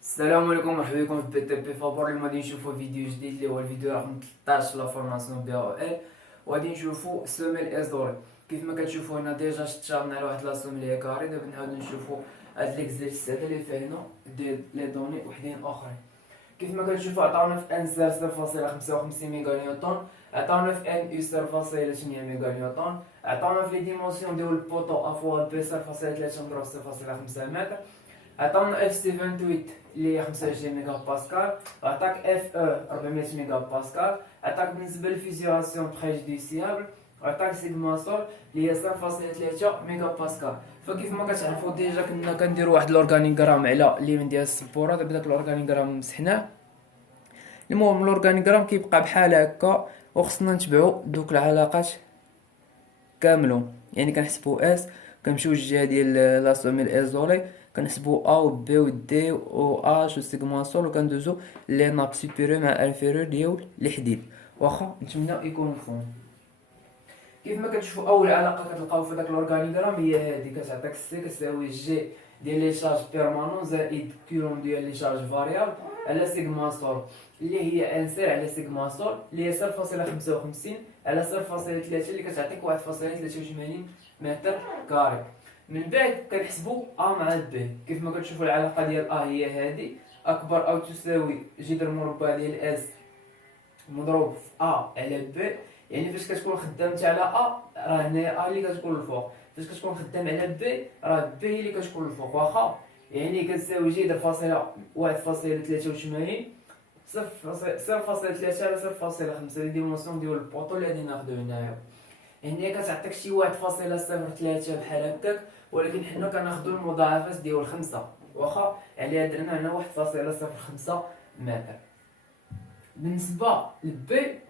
السلام عليكم، مرحبا بكم في بي تي بي فابور. اليوم غادي نشوفوا فيديو جديد اللي هو الفيديو رقم 13 لا فورماسيون بي او ال، وغادي نشوفوا سوميل ايزوري. كيف ما كتشوفوا هنا ديجا شطشرنا على واحد لا سوميل هي كاري. دابا نحاولوا نشوفوا هاد ليكزيرسيس هذا اللي فيه هنا ديال لي دوني وحدين اخرين. كيف ما كتشوفوا عطاونا في ان سير 0.55 ميغا نيوتن، عطاونا في ان يو 0.8 ميغا نيوتن، عطاونا في لي ديمونسيون ديال البوطو افوا بي 0.3 مضروب 0.5 متر، عطاونا اف سي 28 اللي هي 25 ميغا باسكال، عطاك اف او 400 ميغا باسكال، عطاك بالنسبه للفيزيوراسيون بريجوديسيابل، وعطاك سيغما سول اللي هي 0.3 ميغا باسكال. فكيف ما كتعرفوا ديجا كنا كنديروا واحد الاورغانيغرام على اليمين ديال السبوره. دابا داك الاورغانيغرام مسحناه. المهم الاورغانيغرام كيبقى بحال هكا، وخصنا نتبعوا دوك العلاقات كاملون. يعني كنحسبوا اس، كنمشيو للجهه ديال لا سوميل ايزولي، كنحسبوا ا و بي و دي و اش و سيغما سول، وكندوزو لي ناب سوبيريور مع انفيريور ديال الحديد. واخا نتمنى يكونوا مفهوم. كيف ما كتشوفوا اول علاقه كتلقاو في داك الاورغانيغرام هي هذه، كتعطيك سي كتساوي جي ديال لي شارج بيرمانون زائد كولوم ديال لي شارج فاريابل على سيغما سول اللي هي ان سير على سيغما سول اللي هي 0.55 على 0.3 اللي كتعطيك 1.83 متر كاري. من بعد كنحسبوا ا مع بي. كيف ما كتشوفوا العلاقه ديال ا هي هذه، اكبر او تساوي جذر مربع ديال اس مضروب في ا على بي. يعني فاش كتكون خدامت على ا راه هنا ا اللي كتكون الفوق، فاش كتكون خدام على بي راه بي هي اللي كتكون الفوق. واخا يعني كتساوي جذر فاصله 1.83 0.3 على 0.5 لي ديمونسيون ديال البوطو اللي غادي ناخدو هنايا. هنا كتعطيك شي 1.03 بحال هكاك، ولكن حنا كناخدو المضاعفات ديال 5. واخا عليها درنا هنا 1.05 متر. بالنسبه لبي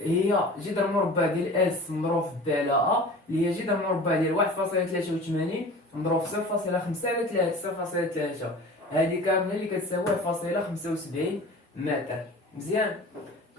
هي جذر مربع ديال اس مضروب في بي على ا اللي هي جذر مربع ديال 1.83 مضروب في 0.5 على 0.3. هذه كامله اللي كتساوي 1.75 متر. مزيان.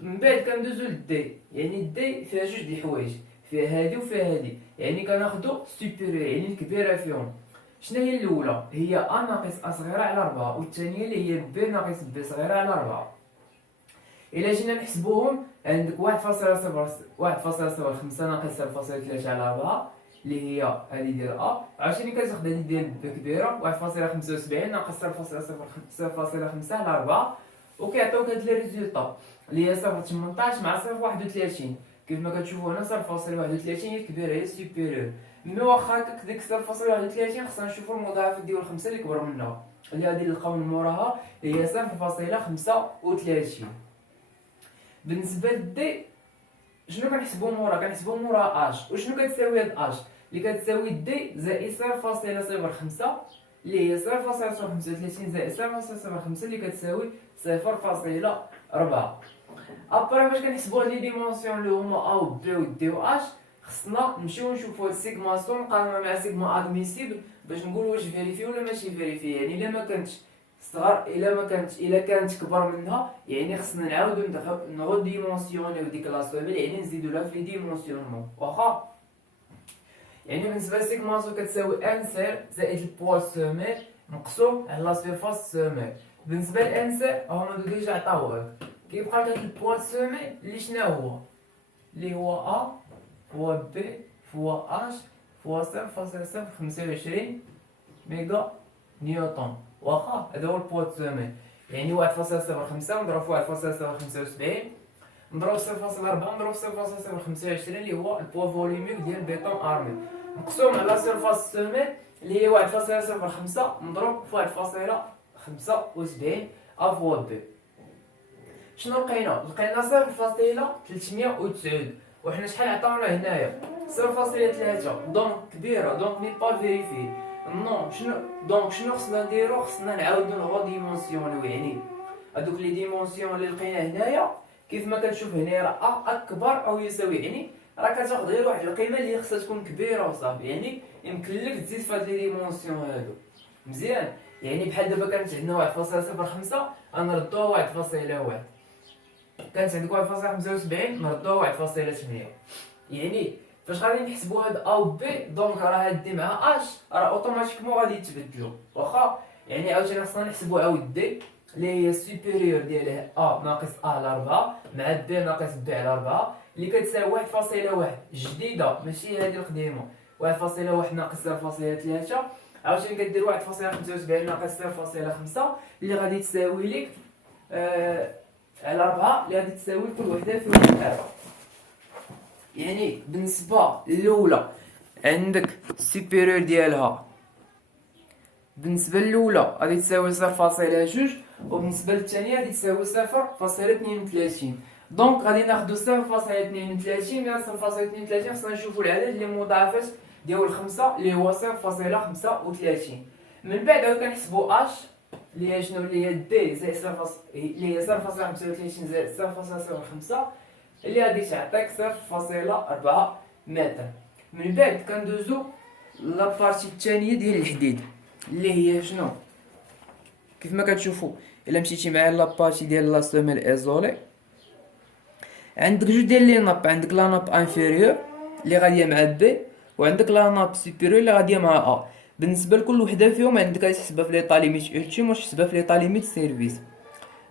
من بعد كندوزو للدي. يعني الدي فيها جوج د الحوايج، فيها هادي وفيها هادي. يعني كناخدو سوبيريور يعني الكبيره فيهم. شنو هي الاولى؟ هي ا ناقص ا صغيره على 4، والثانيه اللي هي بي ناقص بي صغيره على 4. الا جينا نحسبوهم عندك 1.05 ناقص 0.3 على 4 اللي هي هذه ديال ا، عرفتي كتاخد هذه ديال بي كبيره 1.75 ناقص 0.05 على 4، وكيعطيوك هاد لي ريزولطا اللي هي 0.18 مع 0.31. كيف ما كتشوفوا هنا 0.31 هي الكبيره هي السوبيريور. مي واخا هكاك ديك 0.31 خصنا نشوفوا المضاعفات ديال 5 اللي كبر منها، اللي غادي نلقاو من موراها هي 0.35. بالنسبه للدي شنو كنحسبوا مورا؟ كنحسبوا مورا اش. وشنو كتساوي هاد اش؟ اللي كتساوي دي زائد 0.05 اللي هي 0.35 زائد 0.05 اللي كتساوي 0.4. ابري فاش كنحسبوا هاد لي ديمونسيون اللي هما ا و بي و دي و اش، خصنا نمشيو نشوفوا السيغما سول نقارنوها مع سيغما ادميسيبل باش نقولوا واش فيريفي ولا ماشي فيريفي. يعني الا ما كانتش صغار، الا كانت كبر منها يعني خصنا نعاودو نغو ديمونسيونيو ديك لا سوميل، يعني نزيدو لها في لي ديمونسيونمون. واخا يعني بالنسبه لسيغما سول كتساوي ان سير زائد البوا سوميل مقسوم على لا سيرفاس سوميل. بالنسبه لان سير هما ديجا عطاوك، كيبقى لك البوا سوميل اللي شنو هو؟ اللي هو ا فوا بي فوا اش فوا 0.025 ميغا نيوتن. واخا هذا هو البوا سوميل. يعني 1.05 مضروب في 1.075 مضروب 0.4 مضروب 0.025 اللي هو البوا فوليميك ديال البيطون ارمي، مقسوم على سيرفاس سوميل اللي هي 1.05 مضروب في 1.75 افوا بي. شنو لقينا؟ لقينا 0.390، وحنا شحال عطاونا هنايا 0.3 دونك كبيره، دونك ني با فيريفي. نو شنو خصنا نديرو؟ خصنا نعاودو نغو ديمونسيونيو. يعني هادوك لي ديمونسيون اللي لقينا هنايا كيف ما كتشوف هنايا راه ا اكبر او يساوي، يعني راه كتاخد غير واحد القيمه اللي خصها تكون كبيره وصافي. يعني يمكن لك تزيد في هاد لي ديمونسيون هادو. مزيان. يعني بحال دابا كانت عندنا 1.05 غنردوها 1.1، كانت عندك 1.75 نردوها 1.8. يعني فاش غادي نحسبوا هاد ا و بي دونك راه هاد دي مع اش راه اوتوماتيكمون غادي يتبدلوا واخا. يعني عاوتاني خصنا نحسبوا عاود دي اللي هي السوبيريور ديالها ا ناقص ا على 4 مع بي ناقص بي على 4 اللي كتساوي 1.1 جديده ماشي هذه القديمه. 1.1 ناقص 0.3 عاوتاني كدير 1.75 ناقص 0.5 اللي غادي تساوي لك على 4 اللي غادي تساوي كل وحده فيهم 4. يعني بالنسبه الاولى عندك السوبيريور ديالها بالنسبه الاولى غادي تساوي 0.2 وبالنسبه للثانيه غادي تساوي 0.32. دونك غادي ناخذ 0.32 من 0.32 خصنا نشوفوا العدد اللي مضاعفات ديال 5 اللي هو 0.35. من بعد عاود كنحسبوا اش اللي هي شنو اللي هي دي زائد اللي هي 0.35 زائد 0.05 اللي غادي تعطيك 0.4 متر. من بعد كندوزو لابارتي الثانيه ديال الحديد اللي هي شنو كيف ما كتشوفوا. الا مشيتي معايا لابارتي ديال لا سوميل ايزولي عندك جوج ديال لي ناب. عندك لا ناب انفيريور اللي غاديه مع بي وعندك لا ناب سوبيريور اللي غاديه مع ا. بالنسبه لكل وحده فيهم عندك تحسبها في ليطا ليميت اولتيم واش تحسبها في ليطا ليميت سيرفيس.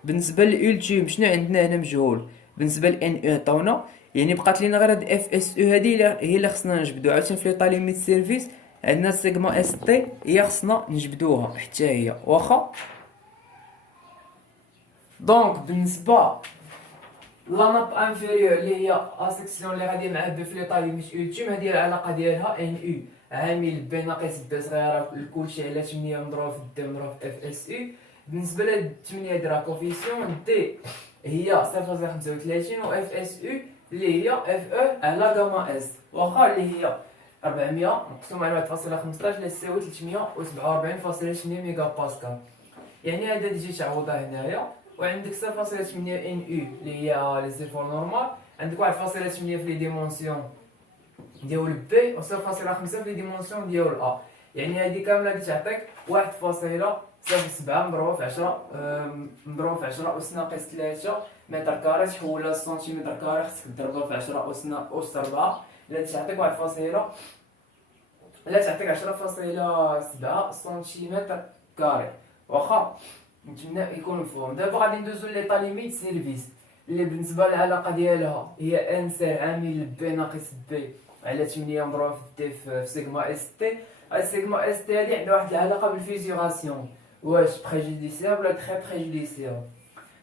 بالنسبه للالتيم شنو عندنا هنا مجهول. بالنسبه لان او عطاونا يعني بقات لينا غير هاد اف اس او هادي هي اللي خصنا نجبدو. عاوتاني في ليطا ليميت سيرفيس عندنا سيغما اس تي هي خصنا نجبدوها حتى هي واخا. دونك بالنسبه لا ناب انفيريور اللي هي ا سيكسيون اللي غادي مع بي في ليطا ليميت اولتيم هادي العلاقه ديالها ان او عامل بي ناقص بي صغيره لكلشي على 8 مضروب في دي مضروب في اف اس او. بالنسبه لهاد 8 ديال كوفيسيون دي هي 0.35 و اف اس او اللي هي اف او على غاما اس واخا اللي هي 400 مقسوم على 1.15 اللي تساوي 347.8 ميغا باسكال. يعني هذا تجي تعوضها هنايا. وعندك 0.8 ان او اللي هي لي زيفور نورمال. عندك 1.8 في لي ديمونسيون ديال بي و 0.5 في لي ديمونسيون ديال ا. يعني هذه كامله غادي تعطيك 1.07 مضروبه في 10 مضروبه في 10 اس ناقص 3 متر كاري تحولها لسنتيمتر كاري خصك تضربها في 10 اس 4 اللي تعطيك 1. لا تعطيك 10.7 سنتيمتر كاري واخا. نتمنى يكون مفهوم. دابا غادي ندوزو ليطا ليميت سيرفيس اللي بالنسبه للعلاقه ديالها هي ان سير عامل بي ناقص بي على 8 مضروب في دي في سيغما اس تي. السيغما اس تي هادي عندها واحد العلاقه بالفيزيغاسيون واش بريجوديسياب ولا تري بريجوديسياب.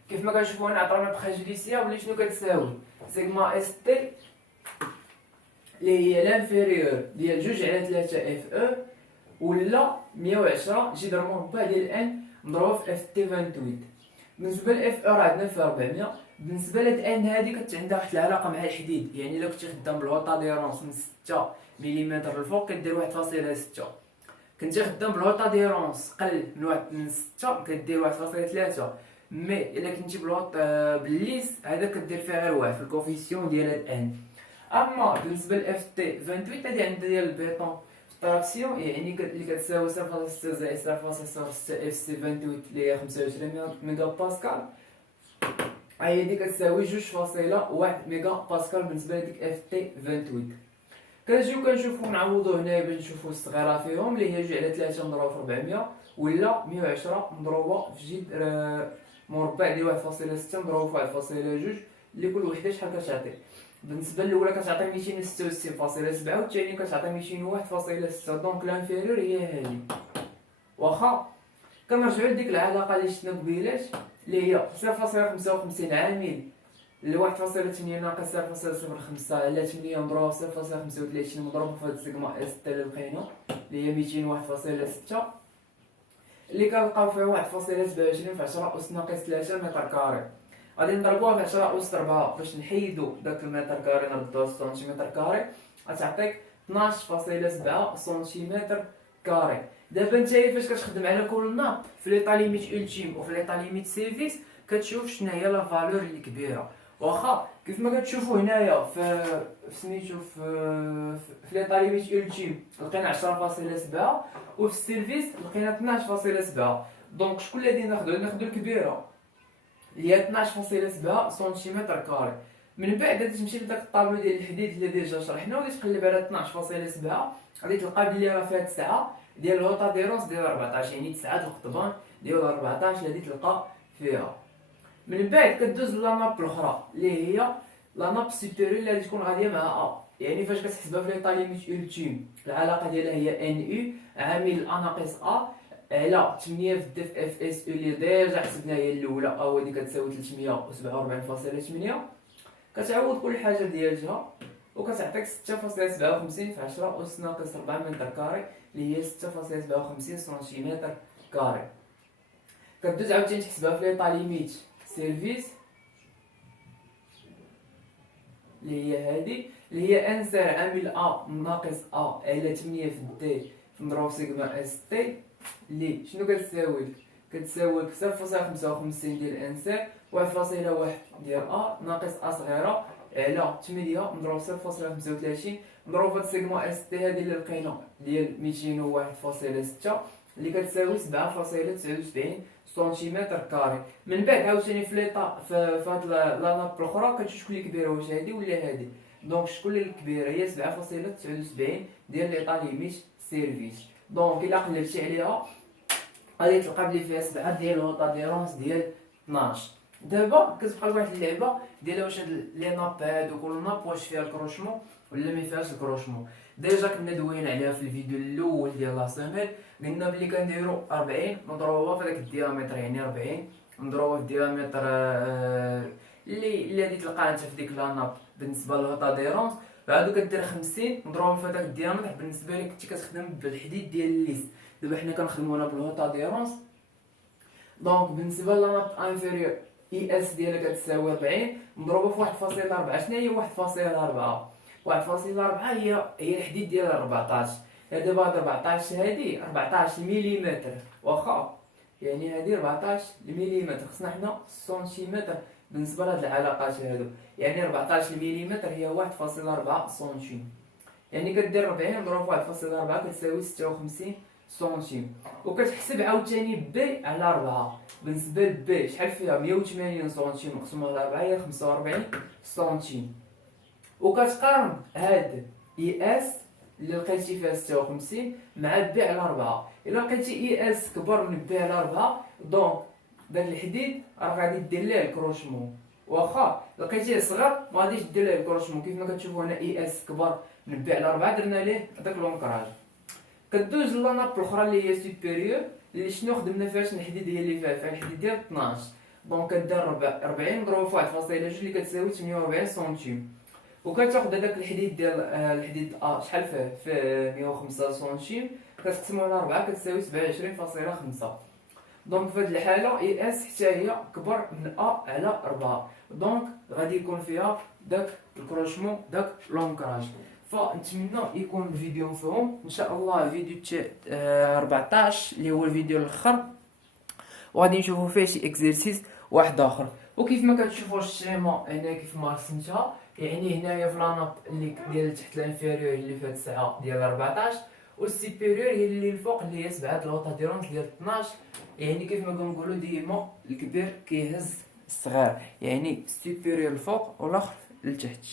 كيف ما كنشوفوا هنا عطاونا بريجوديسياب اللي شنو كتساوي سيغما اس تي اللي هي لانفيريور ديال 2 على 3 اف او ولا 110 جذر مربع ديال ان مضروب في اف تي 28. بالنسبه لاف او راه عندنا في 400. بالنسبه لهاد ان هادي عندها واحد العلاقه مع الحديد. يعني الا كنتي خدام بالهوطا ديرونس من 6 ملم الفوق كدير 1.6. كنتي خدام بالهوطا ديرونس قل من 6 كدير 1.3. مي الا كنتي بالليس هذا كدير فيها غير 1 في الكوفيسيون ديال هاد ان. اما بالنسبه لاف تي 28 هادي عندها ديال البيطون تراكسيون يعني اللي كتساوي 0.6 زائد 0.06 اف سي 28 اللي هي 25 ميغا باسكال. هي دي كتساوي 2.1 ميغا باسكال بالنسبه لديك اف تي 28. كنجيو كنشوفو نعوضو هنايا باش نشوفو الصغيره فيهم اللي هي 2 على 3 مضروبه في 400 ولا 110 مضروبه في جذر مربع ديال 1.6 مضروبه في 1.2 اللي كل وحده شحال كتعطي. بالنسبه الاولى كتعطي 266.7 والثانيه كتعطي 201.6. دونك لانفيريور هي هذه واخا. كنرجعو لديك العلاقه اللي شفنا قبيلات اللي هي 0.55 عامل ل 1.8 ناقص 0.05 على 8 مضروب 0.35 مضروب في هاد السيغما اس تي اللي لقينا اللي هي 201.6 اللي كنلقاو فيها 1.27 في 10 اس ناقص 3 متر كاري. غادي نضربوها في 10 اس 4 باش نحيدو داك المتر كاري نردوها سنتيمتر كاري غتعطيك 12.7 سنتيمتر كاري. دابا نتايا فاش كتخدم على كل ناب في ليطا ليميت اولتيم وفي ليطا ليميت سيرفيس كتشوف شنو هي لا فالور اللي كبيره واخا. كيف ما كتشوفوا هنايا في سميتو في ليطا ليميت اولتيم لقينا 10.7 وفي السيرفيس لقينا 12.7. دونك شكون اللي غادي ناخذو الكبيره اللي هي 12.7 سنتيمتر كاري. من بعد غادي تمشي لداك الطابلو ديال الحديد اللي ديجا شرحنا، وغادي تقلب على 12.7. غادي تلقى بلي راه فيها 9 ديال الهوطا ديرونس ديال 14، يعني 9 د القضبان ديال 14 اللي غادي تلقى فيها. من بعد كدوز لاناب الاخرى اللي هي لاناب سوبيريور اللي غادي تكون غاديه مع ا، يعني فاش كتحسبها في ليطا ليميت التيم العلاقه ديالها هي ان يو عامل ا ناقص ا على 8 في دي في اف اس او اللي ديجا حسبناها هي الاولى، او هذه كتساوي 347.8. كتعوض كل حاجه ديالها وكتعطيك 6.57 في 10 أس ناقص 4 متر كاري اللي هي 6.57 سنتيمتر كاري. كدوز عاوتاني تحسبها في ليطا ليميت سيرفيس اللي هي هادي اللي هي انسر عامل ا ناقص ا على 8 في دي في مضروب سيغما اس تي اللي شنو كتساوي؟ كتساوي 0.55 ديال انسر 1.1 ديال ا ناقص ا صغيره على 8 مضروب 0.35 مضروب هاد سيغما اس تي هادي اللي لقينا ديال 201.6 اللي كتساوي 7.79 سنتيمتر كاري. من بعد عاوتاني في ليطا في هاد لاناب الاخرى كتشوف شكون اللي كبيره، واش هادي ولا هادي. دونك شكون اللي كبيره هي 7.79 ديال ليطا ليميت سيرفيس. دونك الا قلبتي عليها غادي تلقى بلي فيها 7 ديال الهوطا ديرونس ديال 12. دابا كتبقى واحد اللعبه ديال واش هاد لي ناب هادو كل ناب واش فيها الكروشمون ولا ما فيهاش الكروشمون. ديجا كنا دوينا عليها في الفيديو الاول ديال لا سيمين، قلنا بلي كنديروا 40 مضروبه في داك الديامتر، يعني 40 مضروبه في الديامتر اللي غادي تلقاها انت في ديك لاناب بالنسبه للهوطا ديرونس، بعدو كدير 50 مضروبه في هذاك الديامتر. بالنسبه لك كنتي كتخدم بالحديد ديال الليست، دابا حنا كنخدموا هنا بالهوطا ديرونس. دونك بالنسبه للاناب انفيريور اي اس ديالها كتساوي 40 مضروبه في 1.4. شنو هي 1.4؟ 1.4 هي الحديد ديال 14. دابا هاد 14 هادي 14 مليمتر واخا، يعني هادي 14 مليمتر، خصنا حنا سنتيمتر بالنسبه لهاد العلاقات هادو، يعني 14 مليمتر هي 1.4 سنتيم، يعني كدير 40 مضروب في 1.4 كتساوي 56 سنتيم. وكتحسب عاوتاني بي على 4. بالنسبه لبي شحال فيها 180 سنتيم مقسومه على 4 هي 45 سنتيم. وكتقارن هاد اي اس اللي لقيتي فيها 56 مع بي على 4. الا لقيتي اي اس كبر من بي على 4 دونك داك الحديد راه غادي دير ليه الكروشمون، واخا لقيتيه صغير ما غاديش دير ليه الكروشمون. كيف ما كتشوفوا هنا اي اس كبر من بي على 4 درنا ليه داك لونكراج. كدوز لاناب الاخرى اللي هي سوبيريور اللي شنو خدمنا فيها شنو الحديد هي اللي فيها الحديد ديال 12. دونك كدير 40 مضروب في 1.2 اللي كتساوي 48 سنتيم. وكتاخد هذاك الحديد ديال الحديد ا شحال فيه 105 سنتيم كتقسمو على 4 كتساوي 27.5. دونك في هذه الحاله اي اس حتى هي كبر من ا على 4، دونك غادي يكون فيها داك الكروشمون داك لونكراج. فنتمنى يكون الفيديو مفهوم. ان شاء الله فيديو 14 اللي هو الفيديو الاخر وغادي نشوفوا فيه شي اكزرسيس واحد اخر. وكيف ما كتشوفوا الشيما هنا كيف ما رسمتها، يعني هنايا في لاناب اللي ديال تحت الانفيريور اللي فيها 9 ديال 14 والسيبيريور هي اللي الفوق اللي هي 7 د الهوطا ديرونس ديال 12. يعني كيف ما كنقولوا ديما الكبير كيهز الصغير، يعني السيبيريور الفوق والاخر لتحت.